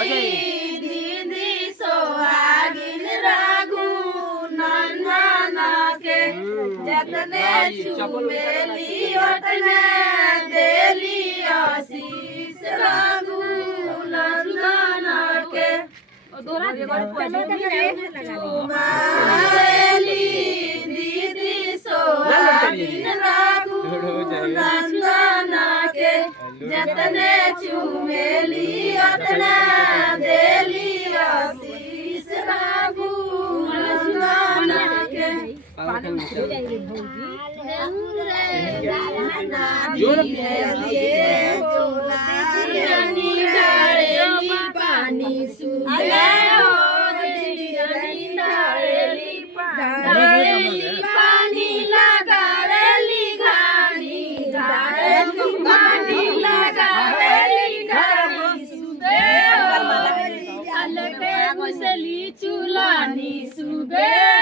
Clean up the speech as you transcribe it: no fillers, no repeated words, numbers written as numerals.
दीदी सोहागिन रघु नंदन के जतने चुमेली ओतने देली आशीष रघु नंदन के चुमाली दीदी सोहागिन रघु नंदन के जतने चुमेली ओतने देली आशीष रघु नंदन के पानी सुबह पानी लगावेली घानी पानी लगावेली घानी सुबह अलगे मुसली चुलानी सुबह